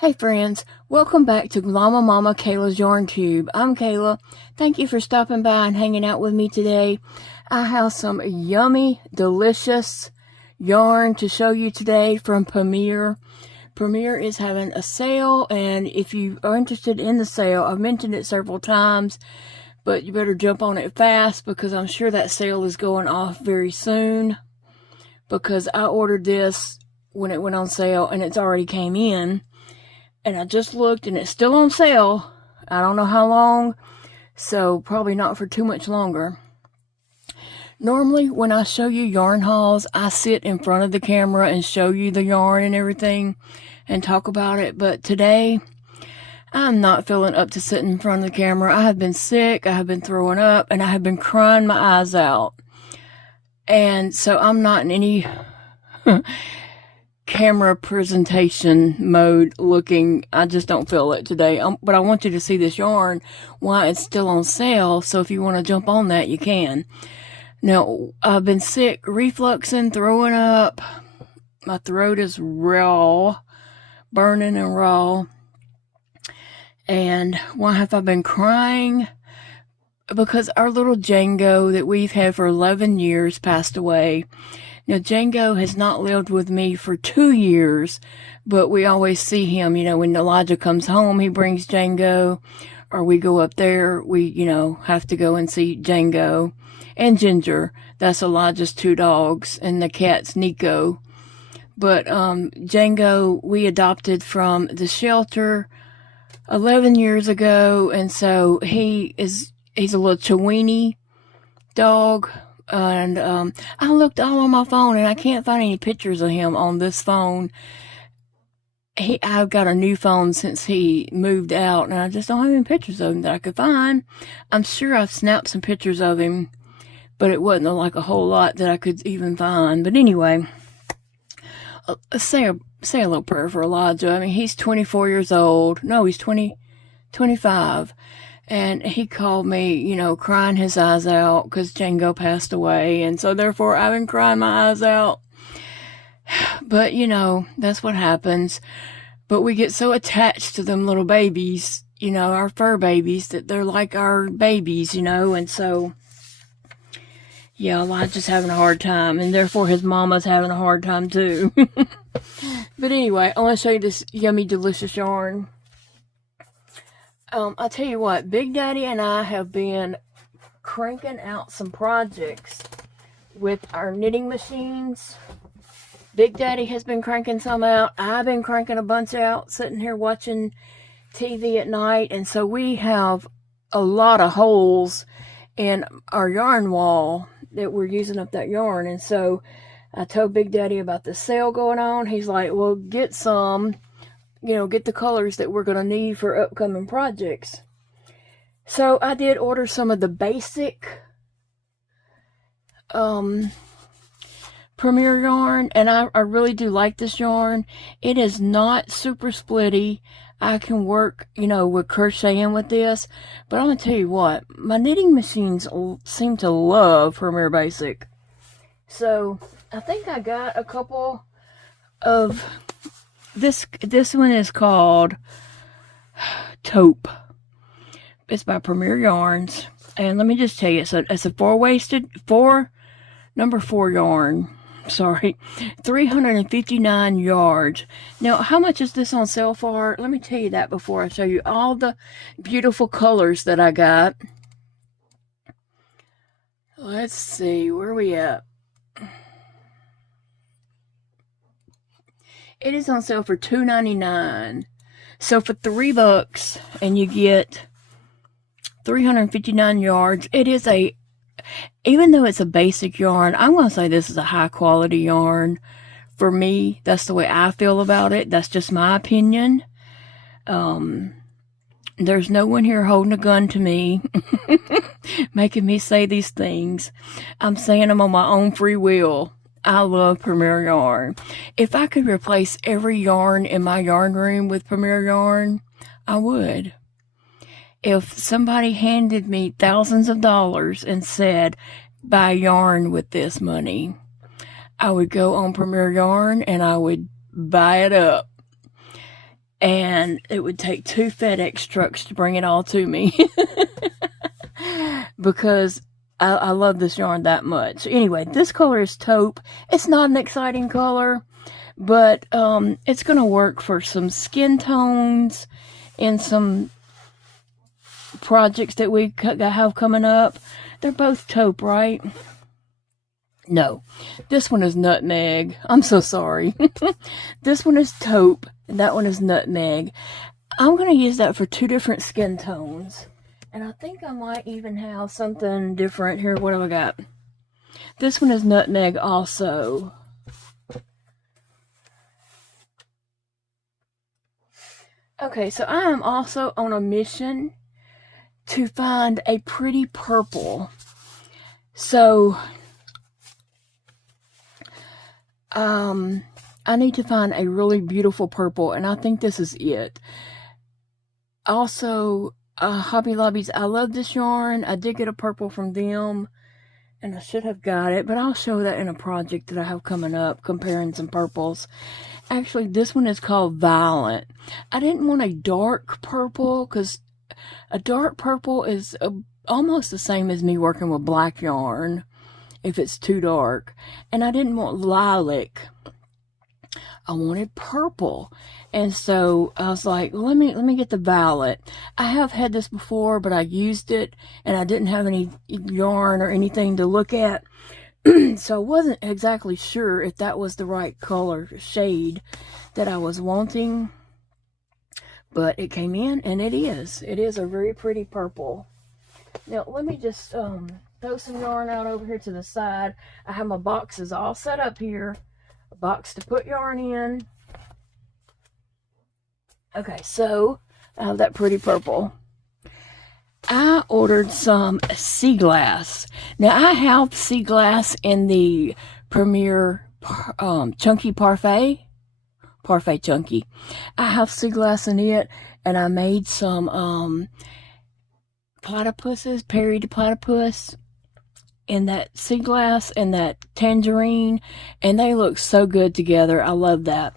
Hey friends, welcome back to Llama Mama Kayla's Yarn Tube. I'm Kayla. Thank you for stopping by and hanging out with me today. I have some yummy, delicious yarn to show you today from Premier. Premier is having a sale, and if you are interested in the sale, I've mentioned it several times, but you better jump on it fast because I'm sure that sale is going off very soon, because I ordered this when it went on sale and it's already came in. And I just looked and it's still on sale. I don't know how long, so probably not for too much longer. Normally, when I show you yarn hauls, I sit in front of the camera and show you the yarn and everything and talk about it. But today, I'm not feeling up to sitting in front of the camera. I have been sick, I have been throwing up, and I have been crying my eyes out. And so I'm not in any camera presentation mode looking. I just don't feel it today. But I want you to see this yarn while it's still on sale, so if you want to jump on that, you can. Now, I've been sick, refluxing, throwing up. My throat is raw, burning and raw. And why have I been crying? Because our little Django that we've had for 11 years passed away. Now, Django has not lived with me for 2 years, but we always see him. You know, when Elijah comes home, he brings Django, or we go up there, we, have to go and see Django. And Ginger, that's Elijah's 2 dogs, and the cat's Nico. But Django, we adopted from the shelter 11 years ago, and so he's a little Chiweenie dog. And I looked all on my phone and I can't find any pictures of him on this phone. I've got a new phone since he moved out, and I just don't have any pictures of him that I could find. I'm sure I've snapped some pictures of him, but it wasn't like a whole lot that I could even find. But anyway, say a little prayer for Elijah. I mean, he's 24 years old. No, he's 25. And he called me, crying his eyes out because Django passed away. And so therefore I've been crying my eyes out. But, that's what happens. But we get so attached to them little babies, our fur babies, that they're like our babies, And so, yeah, Elijah's having a hard time. And therefore his mama's having a hard time too. But anyway, I want to show you this yummy, delicious yarn. I'll tell you what, Big Daddy and I have been cranking out some projects with our knitting machines. Big Daddy has been cranking some out. I've been cranking a bunch out, sitting here watching TV at night. And so we have a lot of holes in our yarn wall that we're using up that yarn. And so I told Big Daddy about the sale going on. He's like, well, get some. Get the colors that we're going to need for upcoming projects. So I did order some of the basic Premier yarn, and I really do like this yarn. It is not super splitty. I can work, with crocheting with this. But I'm going to tell you what, my knitting machines seem to love Premier Basic. So I think I got a couple of... This one is called Taupe. It's by Premier Yarns. And let me just tell you, it's a number 4 yarn. Sorry. 359 yards. Now, how much is this on sale for? Let me tell you that before I show you all the beautiful colors that I got. Let's see, where are we at? It is on sale for $2.99. So for $3, and you get 359 yards. It is even though it's a basic yarn, I'm going to say this is a high quality yarn. For me, that's the way I feel about it. That's just my opinion. There's no one here holding a gun to me, making me say these things. I'm saying them on my own free will. I love Premier yarn. If I could replace every yarn in my yarn room with Premier yarn, I would. If somebody handed me thousands of dollars and said, buy yarn with this money, I would go on Premier Yarn and I would buy it up. and it would take 2 FedEx trucks to bring it all to me. Because I love this yarn that much. Anyway, this color is taupe. It's not an exciting color, but it's going to work for some skin tones and some projects that we have coming up. They're both taupe, right? No, this one is nutmeg. I'm so sorry. This one is taupe, and that one is nutmeg. I'm going to use that for 2 different skin tones. And I think I might even have something different here. What have I got? This one is nutmeg also. Okay, so I am also on a mission to find a pretty purple. So, I need to find a really beautiful purple, and I think this is it. Also, Hobby Lobbies, I love this yarn. I did get a purple from them, and I should have got it, but I'll show that in a project that I have coming up, comparing some purples. Actually, this one is called Violet. I didn't want a dark purple, because a dark purple is almost the same as me working with black yarn, if it's too dark. And I didn't want lilac. I wanted purple. And so I was like, well, let me get the Violet. I have had this before, but I used it and I didn't have any yarn or anything to look at. So I wasn't exactly sure if that was the right color shade that I was wanting. But it came in, and it is. It is a very pretty purple. Now, let me just throw some yarn out over here to the side. I have my boxes all set up here. A box to put yarn in. Okay, so I have that pretty purple. I ordered some sea glass. Now, I have sea glass in the Premier Chunky Parfait. Parfait Chunky. I have sea glass in it, and I made some platypuses, Perry the platypus, in that sea glass and that tangerine, and they look so good together. I love that.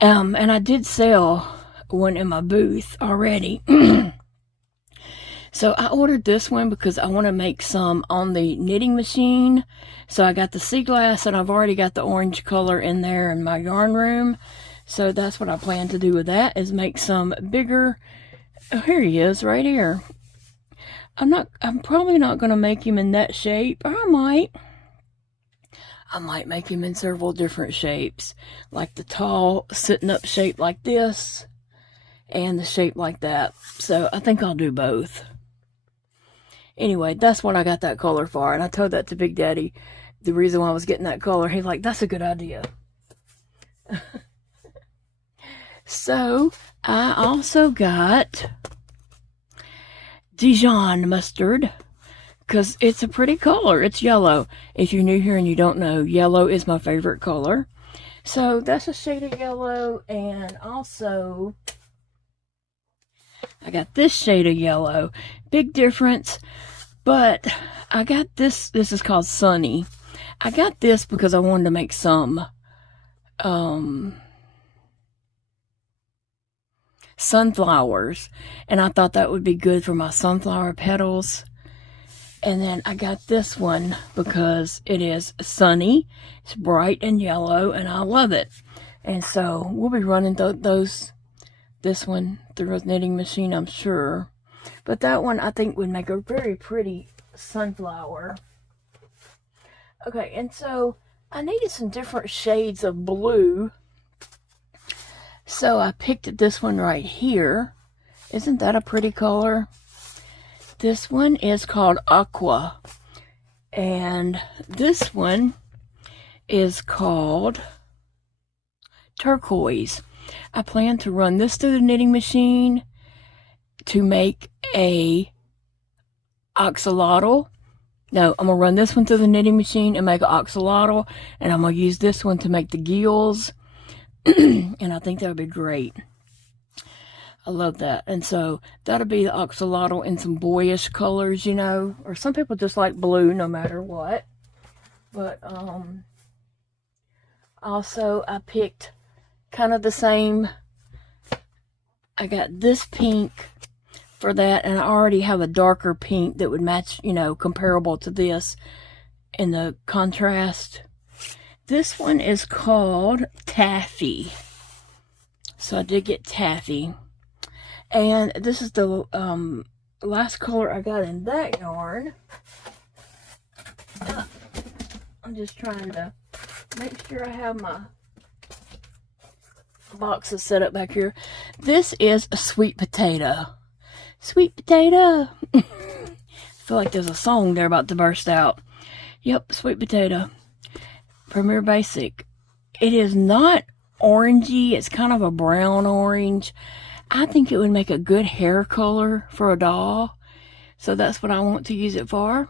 And I did sell one in my booth already. So I ordered this one because I want to make some on the knitting machine. So I got the sea glass, and I've already got the orange color in there in my yarn room. So that's what I plan to do with that, is make some bigger. Oh, here he is, right here. I'm probably not going to make him in that shape. Or I might make him in several different shapes, like the tall sitting up shape like this, and the shape like that. So I think I'll do both. Anyway, that's what I got that color for, and I told that to Big Daddy. The reason why I was getting that color, he's like, that's a good idea. So, I also got Dijon mustard, because it's a pretty color. It's yellow. If you're new here and you don't know, yellow is my favorite color. So, that's a shade of yellow, and also I got this shade of yellow. Big difference, but I got this. This is called Sunny. I got this because I wanted to make some sunflowers, and I thought that would be good for my sunflower petals. And then I got this one because it is sunny. It's bright and yellow, and I love it. And so we'll be running this one through a knitting machine, I'm sure. But that one I think would make a very pretty sunflower. Okay, and so I needed some different shades of blue. So I picked this one right here. Isn't that a pretty color? This one is called Aqua. And this one is called Turquoise. I plan to run this through the knitting machine to make a axolotl. No, I'm going to run this one through the knitting machine and make an axolotl. And I'm going to use this one to make the gills. And I think that would be great. I love that. And so that'll be the axolotl in some boyish colors, you know. Or some people just like blue no matter what. But also I picked kind of the same I got this pink for that, and I already have a darker pink that would match, you know, comparable to this in the contrast. This one is called Taffy. So I did get Taffy. And this is the last color I got in that yarn. I'm just trying to make sure I have my boxes set up back here. This is a sweet potato. Sweet potato. I feel like there's a song there about to burst out. Yep, sweet potato. Premier Basic. It is not orangey. It's kind of a brown orange. I think it would make a good hair color for a doll. So that's what I want to use it for,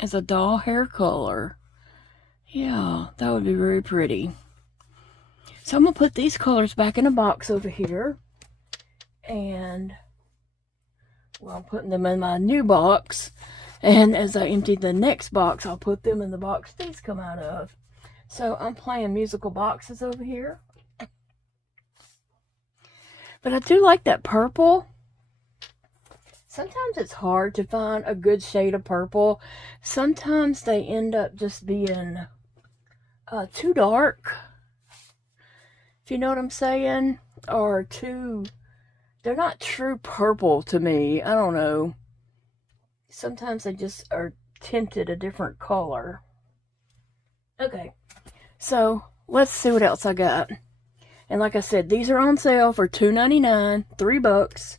as a doll hair color. Yeah, that would be very pretty. So I'm going to put these colors back in a box over here. And, well, I'm putting them in my new box. And as I empty the next box, I'll put them in the box these come out of. So I'm playing musical boxes over here. But I do like that purple. Sometimes it's hard to find a good shade of purple. Sometimes they end up just being too dark. If you know what I'm saying. Or too... They're not true purple to me. I don't know. Sometimes they just are tinted a different color. Okay. So, let's see what else I got. And like I said, these are on sale for $2.99, $3,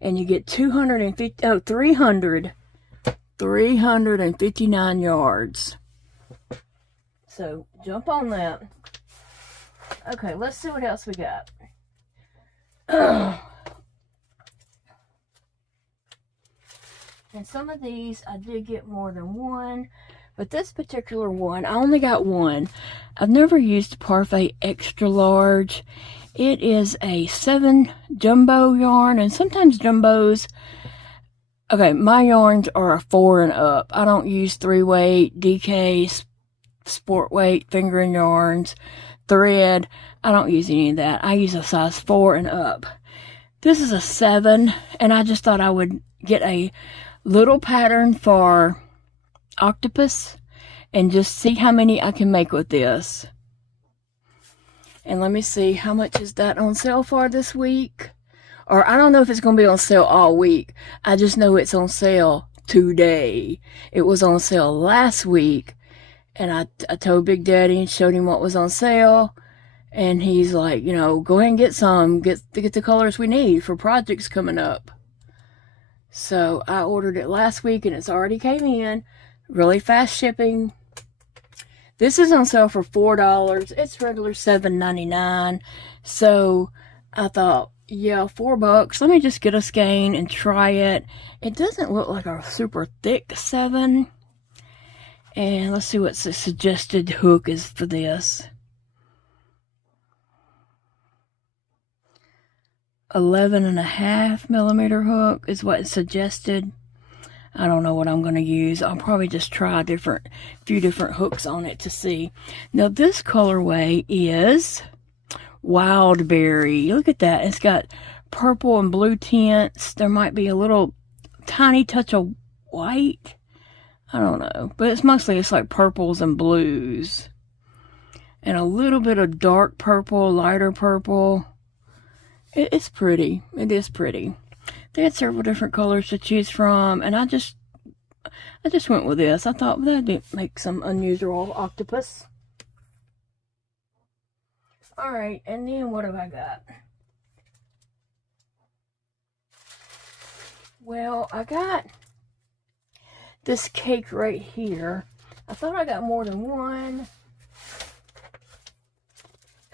and you get 359 yards. So, jump on that. Okay, let's see what else we got. And some of these, I did get more than one. But this particular one, I only got one. I've never used Parfait Extra Large. It is a 7 jumbo yarn. And sometimes jumbos... Okay, my yarns are a 4 and up. I don't use 3-weight, DK, sport weight, fingering yarns, thread. I don't use any of that. I use a size 4 and up. This is a 7. And I just thought I would get a little pattern for octopus and just see how many I can make with this. And let me see, how much is that on sale for this week? Or I don't know if it's going to be on sale all week. I just know it's on sale today. It was on sale last week. And I told Big Daddy and showed him what was on sale. And he's like, you know, go ahead and get some. Get the colors we need for projects coming up. So I ordered it last week and it's already came in. Really fast shipping. This is on sale for $4. It's regular $7.99. So I thought, yeah, $4. Let me just get a skein and try it. It doesn't look like a super thick 7. And let's see what the suggested hook is for this. 11.5 millimeter hook is what is suggested. I don't know what I'm going to use. I'll probably just try a few different hooks on it to see. Now this colorway is Wildberry. Look at that. It's got purple and blue tints. There might be a little tiny touch of white. I don't know. But it's like purples and blues. And a little bit of dark purple, lighter purple. It's pretty. It is pretty. They had several different colors to choose from, and I just went with this. I thought, well, that'd make some unusual octopus. Alright, and then what have I got? Well, I got this cake right here. I thought I got more than one.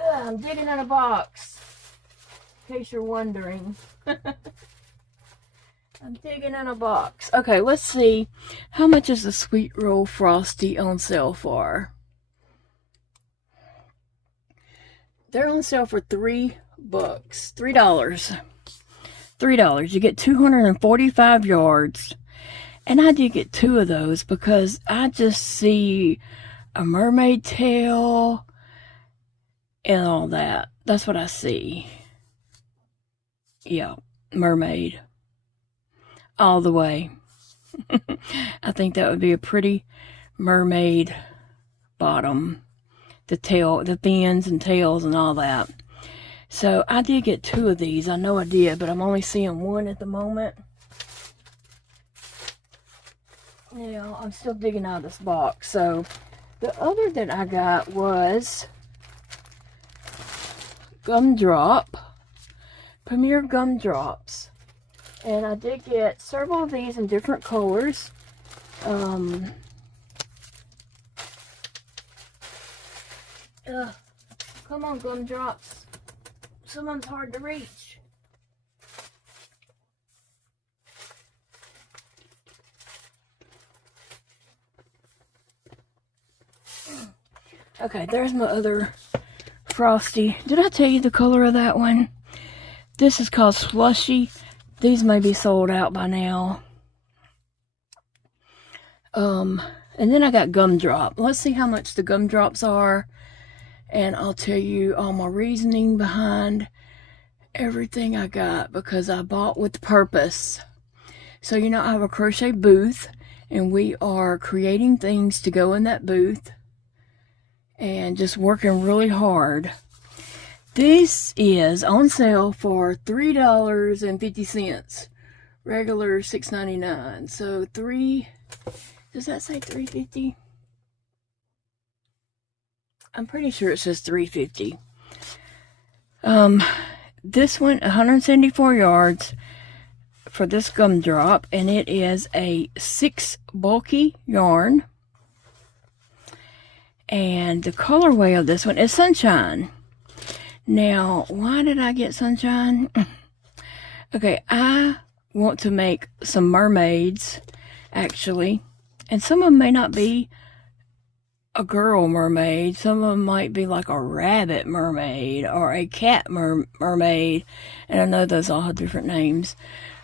I'm digging in a box. In case you're wondering. I'm digging in a box. Okay, let's see. How much is the Sweet Roll Frosty on sale for? They're on sale for $3. $3. $3. You get 245 yards. And I did get 2 of those because I just see a mermaid tail and all that. That's what I see. Yeah, mermaid. All the way. I think that would be a pretty mermaid bottom. The tail, the fins and tails and all that. So I did get 2 of these. I know I did, but I'm only seeing 1 at the moment. Now, I'm still digging out of this box. So the other that I got was gumdrop, Premier gumdrops. And I did get several of these in different colors. Come on, gumdrops. Someone's hard to reach. Okay, there's my other Frosty. Did I tell you the color of that one? This is called Slushy. These may be sold out by now. And then I got gumdrop. Let's see how much the gumdrops are. And I'll tell you all my reasoning behind everything I got, because I bought with purpose. So, you know, I have a crochet booth, and we are creating things to go in that booth and just working really hard. This is on sale for $3.50. Regular $6.99. So does that say $3.50? I'm pretty sure it says $3.50. This one, 174 yards for this gumdrop, and it is a 6 bulky yarn. And the colorway of this one is Sunshine. Now, why did I get Sunshine? Okay, I want to make some mermaids, actually. And some of them may not be a girl mermaid. Some of them might be like a rabbit mermaid or a cat mermaid. And I know those all have different names.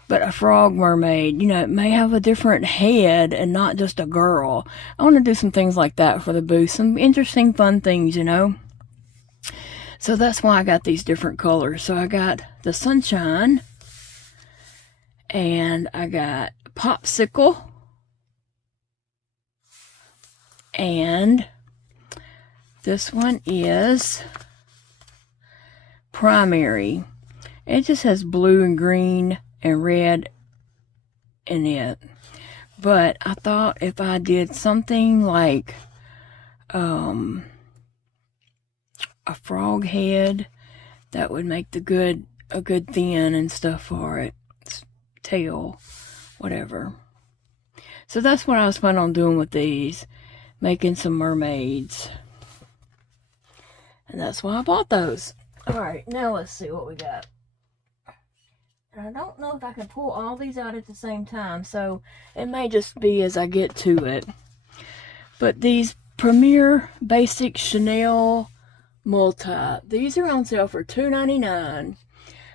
But a frog mermaid, you know, it may have a different head and not just a girl. I want to do some things like that for the booth. Some interesting, fun things, you know. So that's why I got these different colors. So I got the Sunshine. And I got Popsicle. And this one is Primary. It just has blue and green and red in it. But I thought if I did something like a frog head, that would make a good fin and stuff for it. Tail, whatever. So that's what I was planning on doing with these. Making some mermaids. And that's why I bought those. Alright, now let's see what we got. And I don't know if I can pull all these out at the same time, so it may just be as I get to it. But these Premier Basic Chanel Multi, these are on sale for $2.99.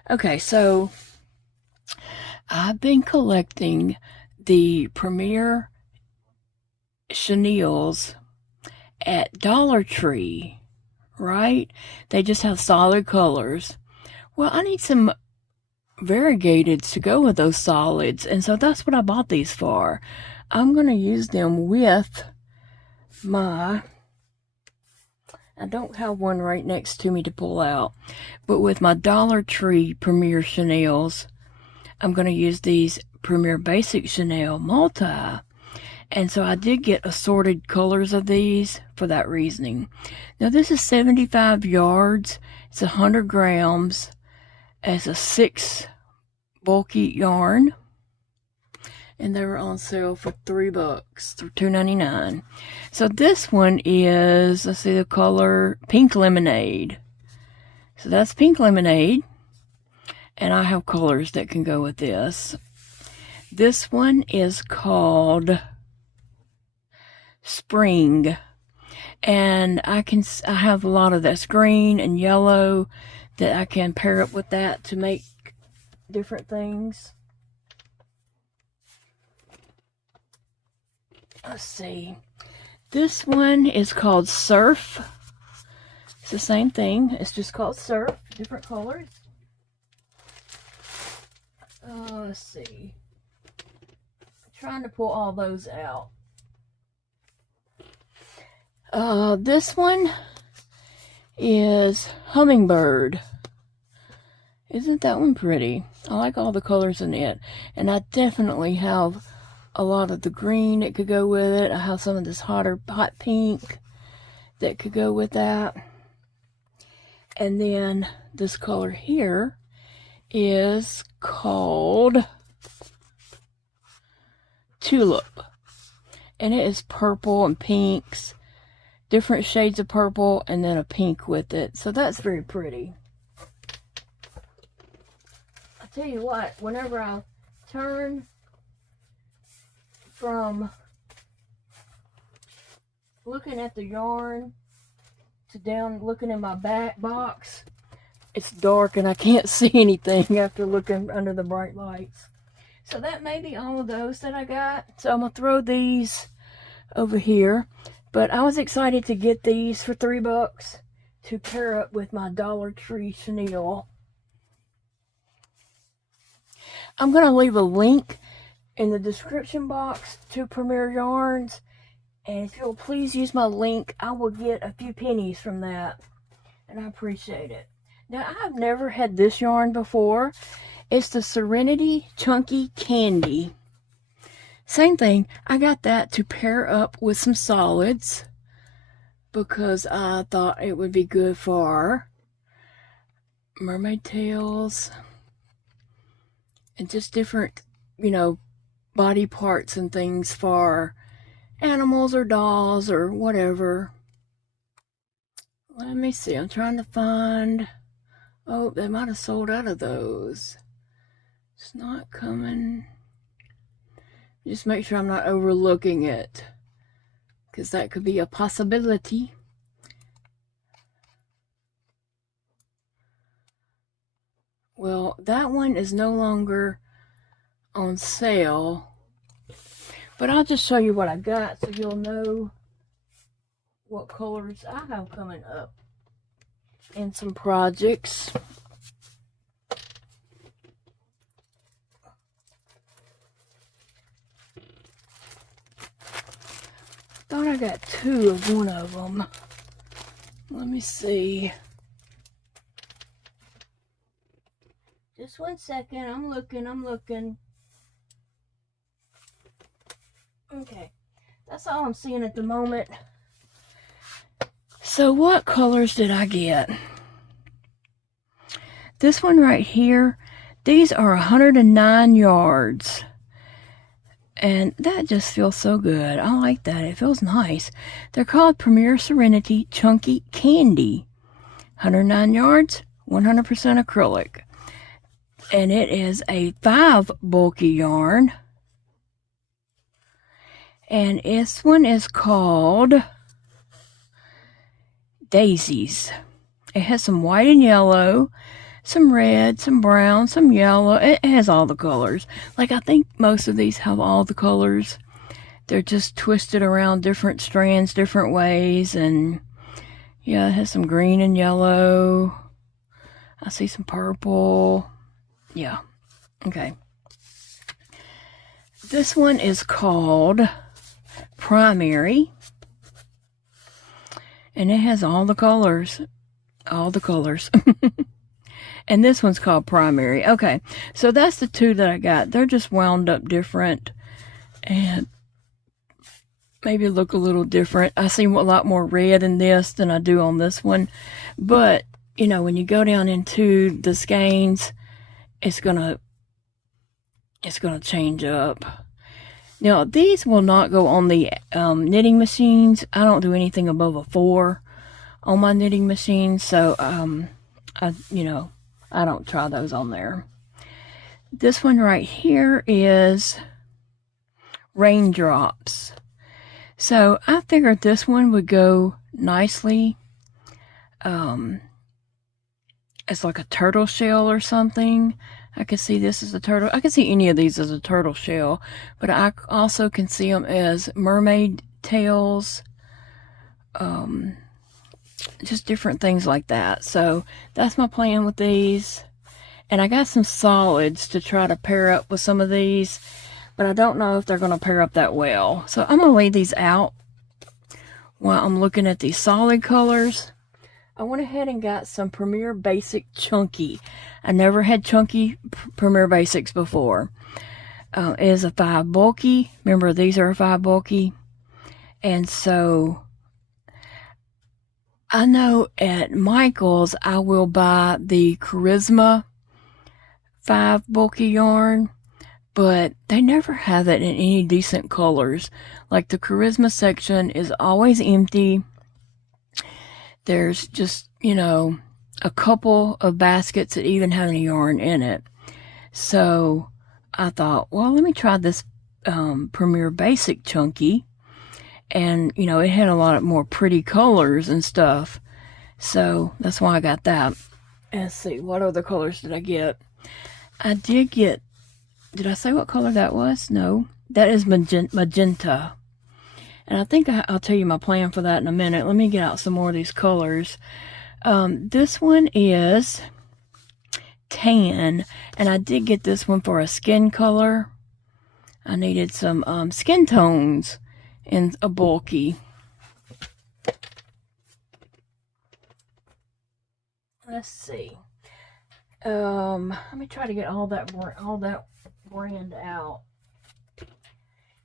Okay, so I've been collecting the Premier Chanel's at Dollar Tree, right? They just have solid colors. Well, I need some variegateds to go with those solids, and so that's what I bought these for. I'm going to use them with my, I don't have one right next to me to pull out, but with my Dollar Tree Premier Chanel's, I'm going to use these Premier Basic Chanel Multi. And so I did get assorted colors of these for that reasoning. Now this is 75 yards. It's 100 grams. It's a 6 bulky yarn. And they were on sale for $3, for $2.99. So this one is, let's see the color, Pink Lemonade. So that's Pink Lemonade. And I have colors that can go with this. This one is called Spring, and I have a lot of that's green and yellow that I can pair up with that to make different things. Let's see, this one is called Surf. It's the same thing, it's just called Surf, different colors. Let's see. I'm trying to pull all those out. This one is Hummingbird. Isn't that one pretty? I like all the colors in it. And I definitely have a lot of the green that could go with it. I have some of this hot pink that could go with that. And then this color here is called Tulip. And it is purple and pinks. Different shades of purple and then a pink with it. So that's very pretty. I tell you what, whenever I turn from looking at the yarn to down looking in my back box, it's dark and I can't see anything after looking under the bright lights. So that may be all of those that I got. So I'm going to throw these over here. But I was excited to get these for $3 to pair up with my Dollar Tree chenille. I'm going to leave a link in the description box to Premier Yarns. And if you'll please use my link, I will get a few pennies from that. And I appreciate it. Now, I've never had this yarn before. It's the Serenity Chunky Candy. Same thing, I got that to pair up with some solids because I thought it would be good for mermaid tails and just different, you know, body parts and things for animals or dolls or whatever. Let me see, I'm trying to find, oh, they might have sold out of those. It's not coming. Just make sure I'm not overlooking it, because that could be a possibility. Well, that one is no longer on sale, but I'll just show you what I got so you'll know what colors I have coming up in some projects. Thought I got two of one of them. Let me see. Just 1 second. I'm looking. Okay. That's all I'm seeing at the moment. So what colors did I get? This one right here. These are 109 yards. And that just feels so good. I like that. It feels nice. They're called Premier Serenity Chunky Candy. 109 yards, 100% acrylic. And it is a 5 bulky yarn. And this one is called Daisies. It has some white and yellow, some red, some brown, some yellow. It has all the colors. Like, I think most of these have all the colors. They're just twisted around different strands, different ways. And yeah, it has some green and yellow. I see some purple. Yeah. Okay. This one is called Primary. And it has all the colors. All the colors. And this one's called Primary. Okay, so that's the two that I got. They're just wound up different and maybe look a little different. I see a lot more red in this than I do on this one. But, you know, when you go down into the skeins, it's gonna change up. Now, these will not go on the knitting machines. I don't do anything above a 4 on my knitting machine, so I don't try those on there. This one right here is Raindrops. So I figured this one would go nicely. It's like a turtle shell or something. I can see this as a turtle. I can see any of these as a turtle shell, but I also can see them as mermaid tails. Just different things like that. So that's my plan with these. And I got some solids to try to pair up with some of these, but I don't know if they're going to pair up that well. So I'm going to lay these out while I'm looking at these solid colors. I went ahead and got some Premier Basic Chunky. I never had Chunky Premier Basics before. It is a 5 bulky. Remember, these are a 5 bulky. And so I know at Michael's I will buy the Charisma 5 bulky yarn, but they never have it in any decent colors. Like the Charisma section is always empty. There's just, you know, a couple of baskets that even have any yarn in it. So I thought, well, let me try this Premier Basic Chunky. And, you know, it had a lot of more pretty colors and stuff. So that's why I got that. And let's see, what other colors did I get? I did get, did I say what color that was? No, that is magenta. And I think I'll tell you my plan for that in a minute. Let me get out some more of these colors. This one is tan. And I did get this one for a skin color. I needed some skin tones in a bulky. Let's see. Let me try to get all that brand out.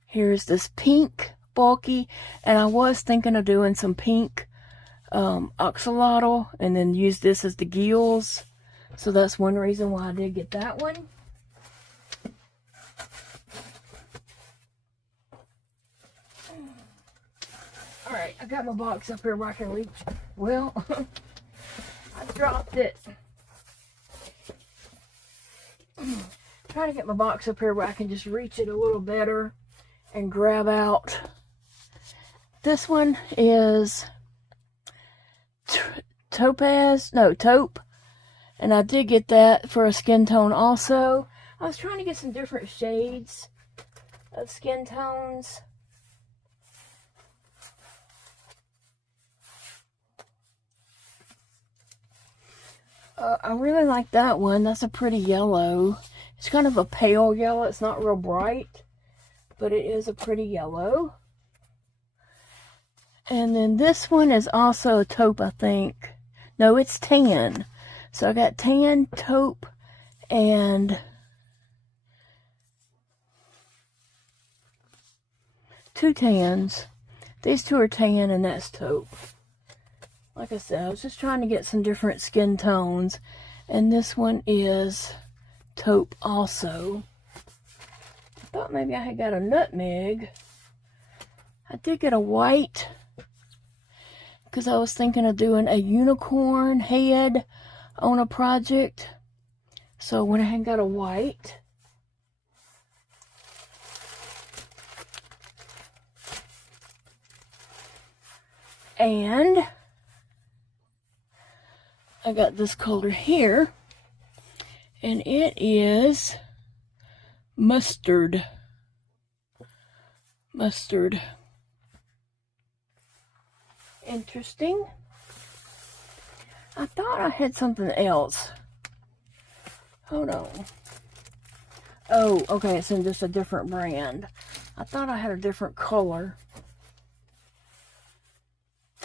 Here's this pink bulky, and I was thinking of doing some pink axolotl and then use this as the gills. So that's one reason why I did get that one. Alright, I got my box up here where I can reach. Well, I dropped it. Trying to get my box up here where I can just reach it a little better and grab out. This one is taupe, and I did get that for a skin tone also. I was trying to get some different shades of skin tones. I really like that one. That's a pretty yellow. It's kind of a pale yellow. It's not real bright, but it is a pretty yellow. And then this one is also a taupe, I think. No, it's tan. So I got tan, taupe, and two tans. These two are tan and that's taupe. Like I said, I was just trying to get some different skin tones. And this one is taupe also. I thought maybe I had got a nutmeg. I did get a white, because I was thinking of doing a unicorn head on a project. So I went ahead and got a white. And I got this color here, and it is mustard. Mustard. Interesting. I thought I had something else. Hold on. Oh, okay, it's in just a different brand. I thought I had a different color.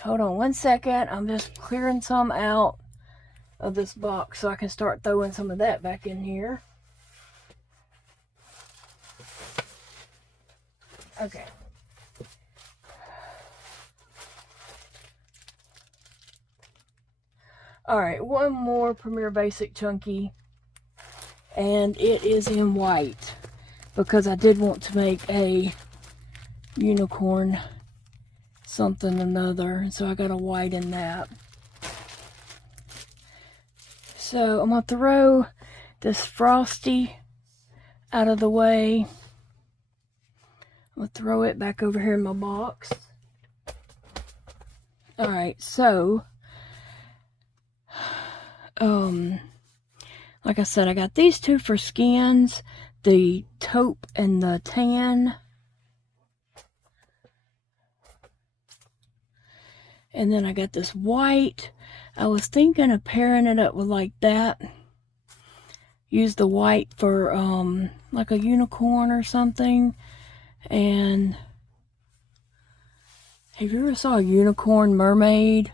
Hold on one second. I'm just clearing some out of this box so I can start throwing some of that back in here. Okay. Alright, one more Premier Basic Chunky, and it is in white because I did want to make a unicorn something or another, so I got a white in that. So I'm going to throw this Frosty out of the way. I'm going to throw it back over here in my box. Alright, so like I said, I got these two for skins, the taupe and the tan. And then I got this white. I was thinking of pairing it up with like that. use the white for like a unicorn or something. And have you ever saw a unicorn mermaid?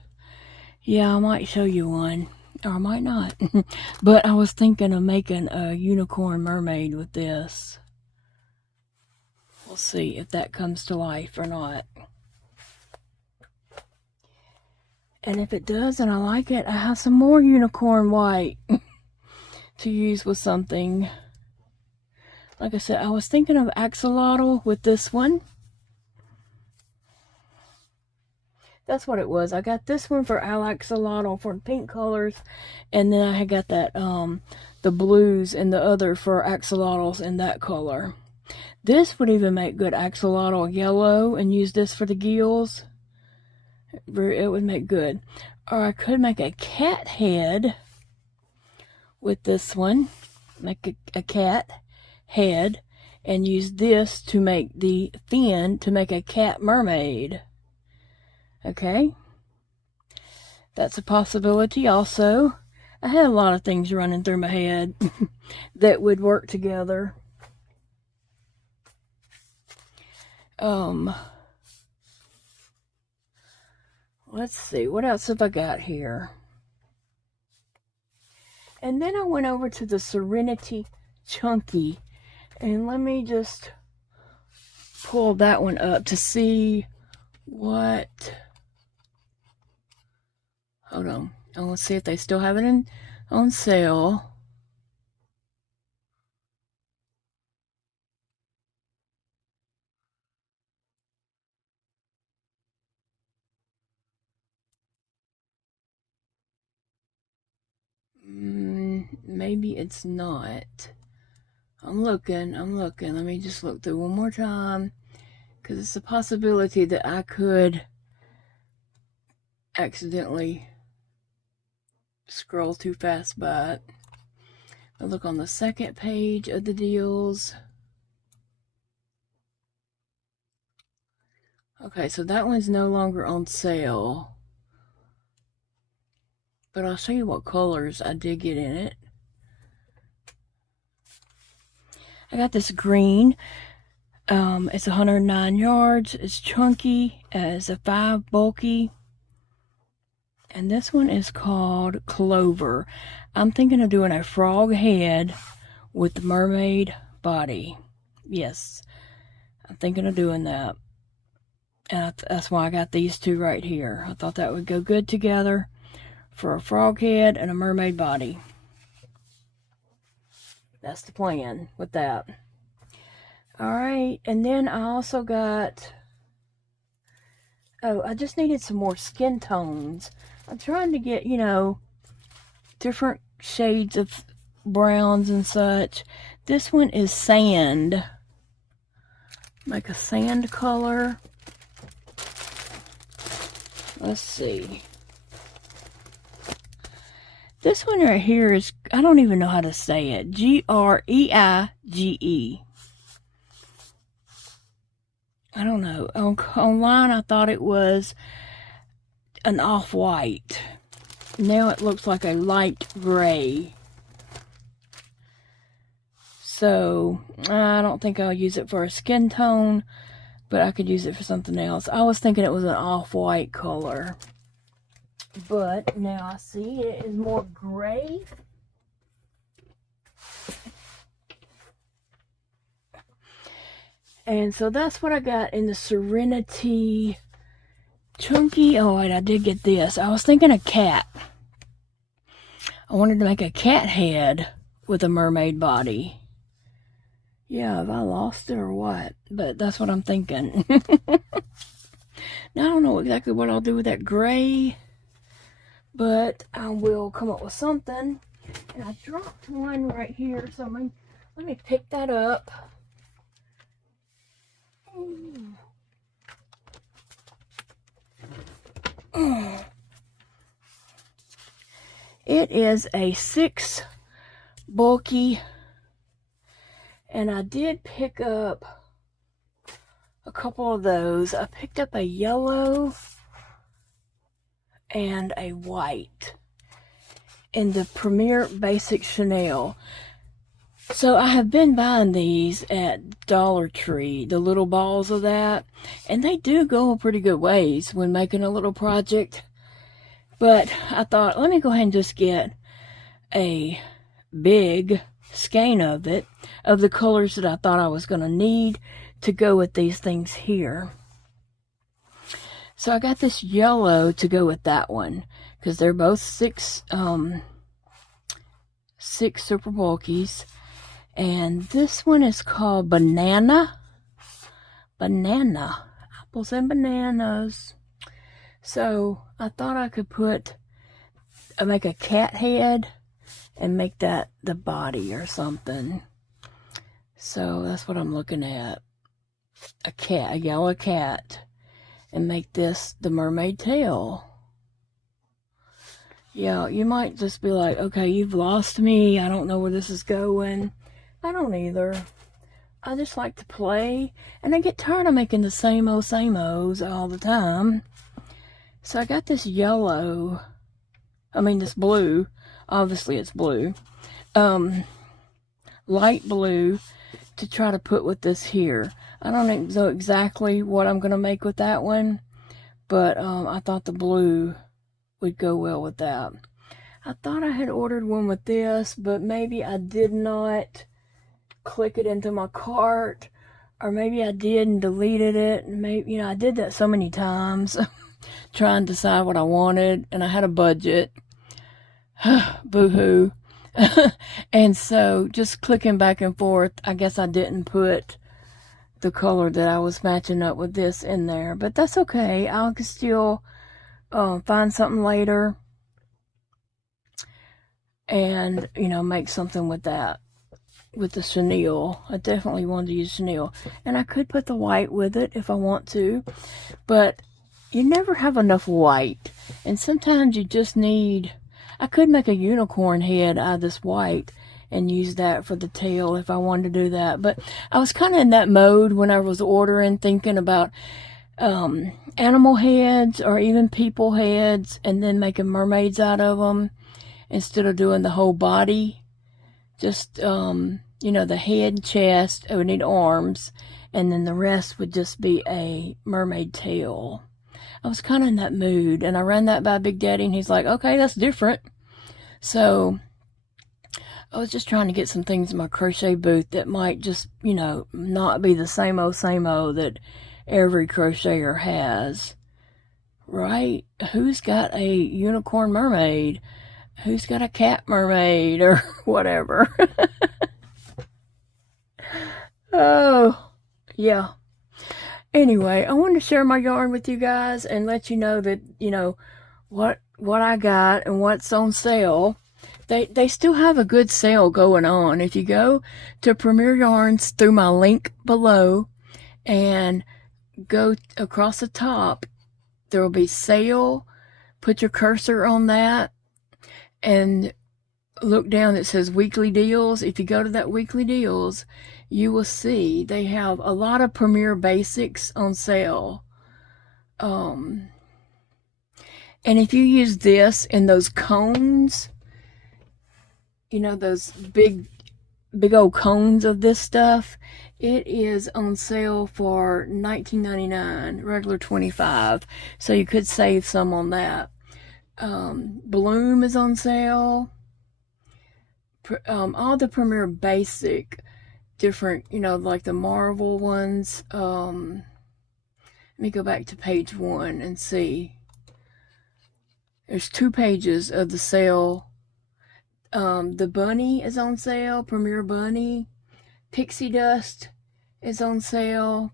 Yeah, I might show you one, or I might not. But I was thinking of making a unicorn mermaid with this. We'll see if that comes to life or not. And if it does and I like it, I have some more unicorn white to use with something. Like I said, I was thinking of axolotl with this one. That's what it was. I got this one for axolotl for pink colors, and then I had got that the blues and the other for axolotls in that color. This would even make good axolotl yellow, and use this for the gills. It would make good. Or I could make a cat head with this one. Make a cat head and use this to make the fin to make a cat mermaid. Okay, that's a possibility also. I had a lot of things running through my head that would work together. Let's see, what else have I got here? And then I went over to the Serenity Chunky, and let me just pull that one up to see what... Hold on. I want to see if they still have it on sale. Maybe it's not. I'm looking. Let me just look through one more time, because it's a possibility that I could accidentally scroll too fast by it. I look on the second page of the deals. Okay, so that one's no longer on sale. But I'll show you what colors I did get in it. I got this green. It's 109 yards. It's chunky. It's a 5 bulky. And this one is called Clover. I'm thinking of doing a frog head with the mermaid body. Yes, I'm thinking of doing that. And that's why I got these two right here. I thought that would go good together for a frog head and a mermaid body. That's the plan with that. Alright, and then I also got... Oh, I just needed some more skin tones. I'm trying to get, you know, different shades of browns and such. This one is sand. Like a sand color. Let's see. This one right here is, I don't even know how to say it. G-R-E-I-G-E. I don't know. Online I thought it was an off-white. Now it looks like a light gray. So, I don't think I'll use it for a skin tone, but I could use it for something else. I was thinking it was an off-white color. But now I see it is more gray. And so that's what I got in the Serenity Chunky. Oh wait, I did get this. I was thinking a cat. I wanted to make a cat head with a mermaid body. Yeah, have I lost it or what? But that's what I'm thinking. Now I don't know exactly what I'll do with that gray, but I will come up with something. And I dropped one right here, so let me pick that up. It is a 6 bulky, and I did pick up a couple of those. I picked up a yellow and a white in the Premier Basic Chanel. So I have been buying these at Dollar Tree, the little balls of that, and they do go a pretty good ways when making a little project. But I thought, let me go ahead and just get a big skein of it, of the colors that I thought I was going to need to go with these things here. So I got this yellow to go with that one, because they're both six super bulkies. And this one is called Banana. Banana. Apples and bananas. So I thought I could make a cat head and make that the body or something. So that's what I'm looking at. A yellow cat. And make this the mermaid tail. Yeah, you might just be like, okay, you've lost me. I don't know where this is going. I don't either. I just like to play, and I get tired of making the same old all the time. So I got this yellow, this blue, obviously it's blue, light blue, to try to put with this here. I don't know exactly what I'm going to make with that one, but I thought the blue would go well with that. I thought I had ordered one with this, but maybe I did not click it into my cart, or maybe I did and deleted it. And maybe, I did that so many times trying to decide what I wanted, and I had a budget. Boo-hoo. And so just clicking back and forth, I guess I didn't put the color that I was matching up with this in there, but that's okay. I can still find something later and make something with that, with the chenille. I definitely wanted to use chenille, and I could put the white with it if I want to, but you never have enough white, and sometimes you just need, I could make a unicorn head out of this white and use that for the tail if I wanted to do that. But I was kind of in that mode when I was ordering, thinking about animal heads or even people heads, and then making mermaids out of them instead of doing the whole body. Just, the head, chest, I would need arms, and then the rest would just be a mermaid tail. I was kind of in that mood, and I ran that by Big Daddy, and he's like, okay, that's different. So I was just trying to get some things in my crochet booth that might just, not be the same old that every crocheter has. Right? Who's got a unicorn mermaid? Who's got a cat mermaid or whatever? Oh, yeah. Anyway, I wanted to share my yarn with you guys and let you know that, what I got and what's on sale. They still have a good sale going on. If you go to Premier Yarns through my link below and go across the top, there will be sale. Put your cursor on that and look down. It says weekly deals. If you go to that weekly deals, you will see they have a lot of Premier Basics on sale. And if you use this in those cones, those big old cones of this stuff, it is on sale for $19.99, regular $25. So you could save some on that. Bloom is on sale. All the Premier Basic, different, like the Marvel ones. Let me go back to page 1 and see. There's 2 pages of the sale. The bunny is on sale, Premier Bunny. Pixie Dust is on sale.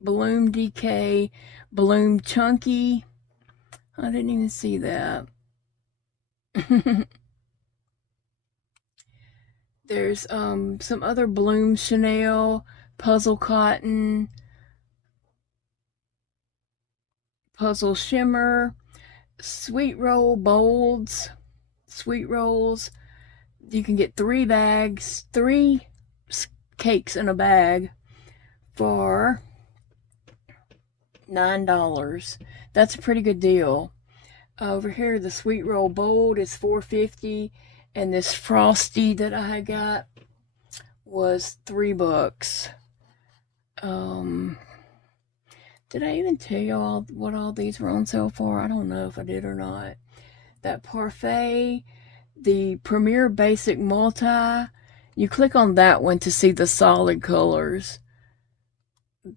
Bloom DK, Bloom Chunky. I didn't even see that. There's some other Bloom Chanel, Puzzle Cotton, Puzzle Shimmer, Sweet Roll Bolds, Sweet Rolls. You can get 3 bags, 3 cakes in a bag for $9. That's a pretty good deal. Over here, the Sweet Roll Bold is $4.50, and this Frosty that I got was $3. Did I even tell y'all what all these were on sale for? I don't know if I did or not. That Parfait, the Premier Basic Multi, you click on that one to see the solid colors.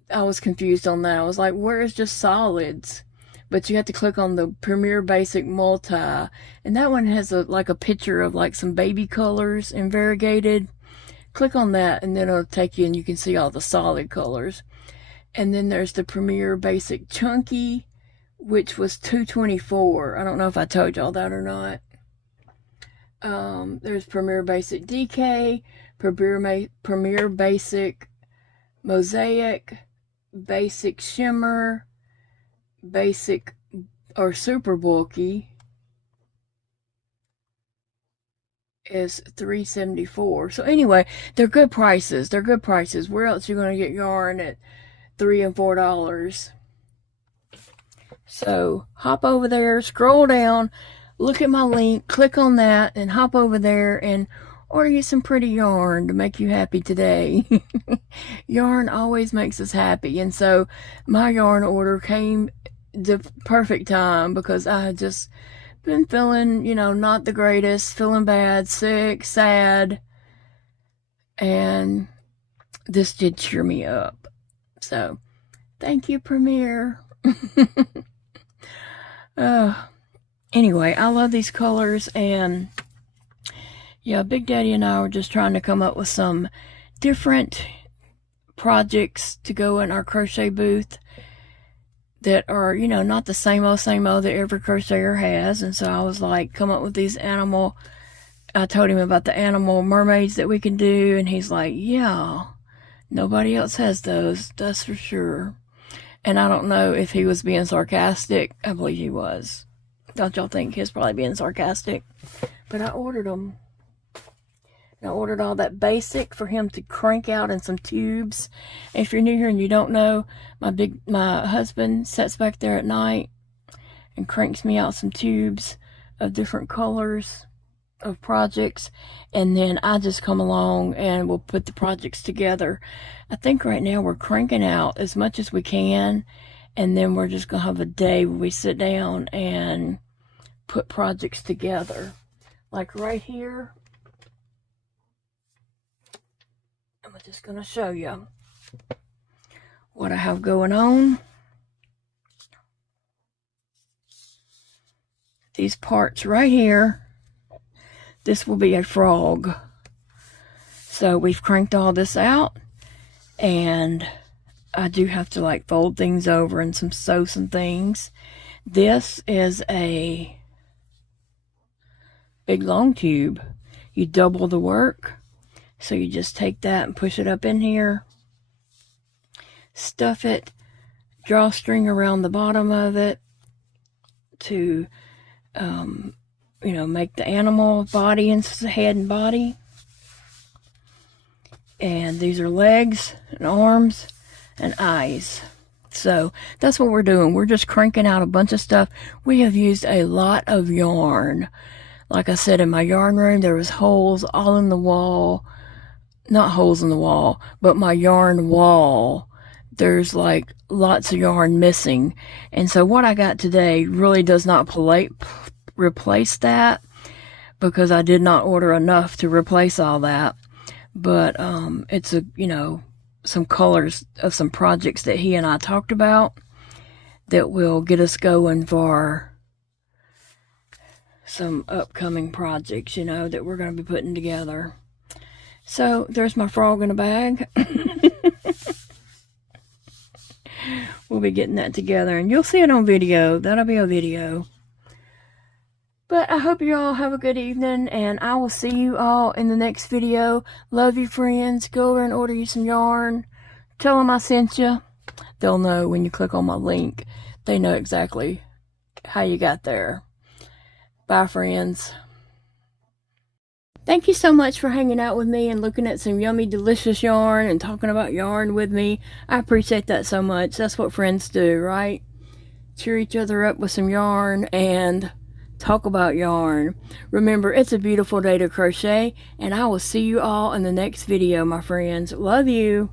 I was confused on that. I was like, where's just solids? But you have to click on the Premier Basic Multi, and that one has like a picture of like some baby colors in variegated. Click on that and then it'll take you and you can see all the solid colors. And then there's the Premier Basic Chunky, which was $2.24. I don't know if I told y'all that or not. There's Premier Basic DK, Premier Basic Mosaic, Basic Shimmer, Basic or Super Bulky is $3.74. So anyway, they're good prices. They're good prices. Where else are you going to get yarn at $3 and $4? So hop over there, scroll down, look at my link, click on that, and hop over there and order you some pretty yarn to make you happy today. Yarn always makes us happy, and so my yarn order came the perfect time because I had just been feeling, you know, not the greatest, feeling bad, sick, sad, and this did cheer me up. So thank you, Premier. Anyway, I love these colors, and yeah, Big Daddy and I were just trying to come up with some different projects to go in our crochet booth that are, you know, not the same old that every crocheter has. And so I was like, come up with these animal, I told him about the animal mermaids that we can do, and he's like, yeah, nobody else has those, that's for sure. And I don't know if he was being sarcastic. I believe he was. Don't y'all think he was probably being sarcastic? But I ordered them. And I ordered all that basic for him to crank out in some tubes. And if you're new here and you don't know, my husband sits back there at night and cranks me out some tubes of different colors of projects, and then I just come along and we'll put the projects together. I think right now we're cranking out as much as we can, and then we're just gonna have a day where we sit down and put projects together. Like right here, I'm just gonna show you what I have going on. These parts right here, this will be a frog. So we've cranked all this out, and I do have to like fold things over and sew some things. This is a big long tube. You double the work. So you just take that and push it up in here, stuff it, drawstring around the bottom of it to, you know, make the animal body and head and body. And these are legs and arms and eyes. So that's what we're doing. We're just cranking out a bunch of stuff. We have used a lot of yarn. Like I said, in my yarn room, there was holes all in the wall. Not holes in the wall, but my yarn wall. There's like lots of yarn missing. And so what I got today really does not replace that, because I did not order enough to replace all that. But it's a, you know, some colors of some projects that he and I talked about that will get us going for some upcoming projects, you know, that we're going to be putting together. So there's my frog in a bag. We'll be getting that together, and you'll see it on video. That'll be a video. But I hope you all have a good evening, and I will see you all in the next video. Love you, friends. Go over and order you some yarn. Tell them I sent you. They'll know when you click on my link. They know exactly how you got there. Bye, friends. Thank you so much for hanging out with me and looking at some yummy, delicious yarn and talking about yarn with me. I appreciate that so much. That's what friends do, right? Cheer each other up with some yarn and talk about yarn. Remember, it's a beautiful day to crochet, and I will see you all in the next video, my friends. Love you.